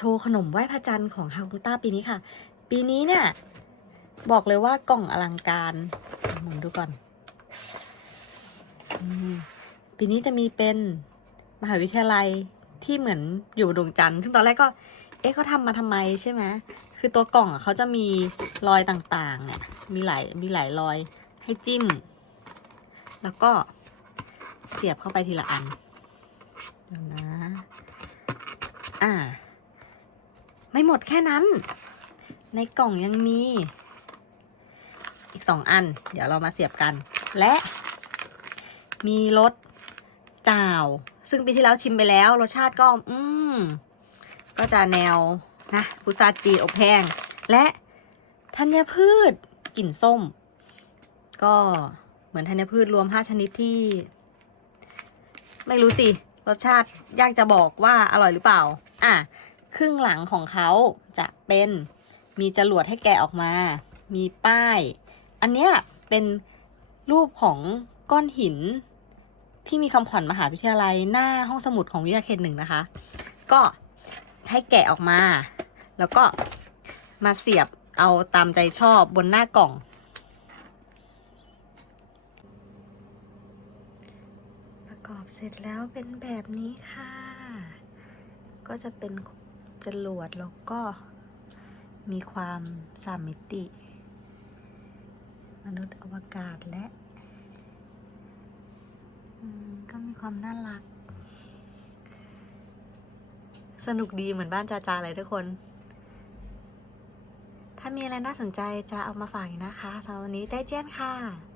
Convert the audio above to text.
โชว์ขนมไหว้พระจันทร์ของฮาคุต้าปีนี้ค่ะ ปีนี้เนี่ย บอกเลยว่ากล่องอลังการหมุนดูก่อนอปีนี้จะมีเป็นมหาวิทยาลัยที่เหมือนอยู่ดวงจันทร์ซึ่งตอนแรกก็ เอ๊ะเขาทำมาทำไมใช่ไหมคือตัวกล่องเขาจะมีรอยต่างๆ เนี่ย มีหลายมีหลายรอยให้จิ้ม แล้วก็เสียบเข้าไปทีละอันเดี๋ยวนะ อ่า ไม่หมดแค่นั้น ในกล่องยังมี อีกสองอัน เดี๋ยวเรามาเสียบกัน และมีรสจ่าว ซึ่งปีที่แล้วชิมไปแล้ว รสชาติก็ อืม ก็จะแนวนะพุซาจีนอบแห้ง และธัญพืชกลิ่นส้ม ก็เหมือนธัญพืชรวม 5 ชนิดที่ ไม่รู้สิ รสชาติยากจะบอกว่าอร่อยหรือเปล่า อะ ครึ่งหลังของเขาจะเป็นมีจรวดให้แกะออกมา มีป้าย อันเนี้ยเป็นรูปของก้อนหินที่มีคำขวัญมหาวิทยาลัยหน้าห้องสมุดของวิทยาเขตหนึ่งนะคะ ก็ให้แกะออกมา แล้วก็มาเสียบเอาตามใจชอบบนหน้ากล่อง ประกอบเสร็จแล้วเป็นแบบนี้ค่ะ ก็จะเป็น จรวดแล้วก็มีความสามมิติ มนุษย์อวกาศและก็มีความน่ารัก สนุกดีเหมือนบ้านจาจาเลยทุกคน ถ้ามีอะไรน่าสนใจจะเอามาฝากอีกนะคะสำหรับวันนี้ใจเจี้ยนค่ะ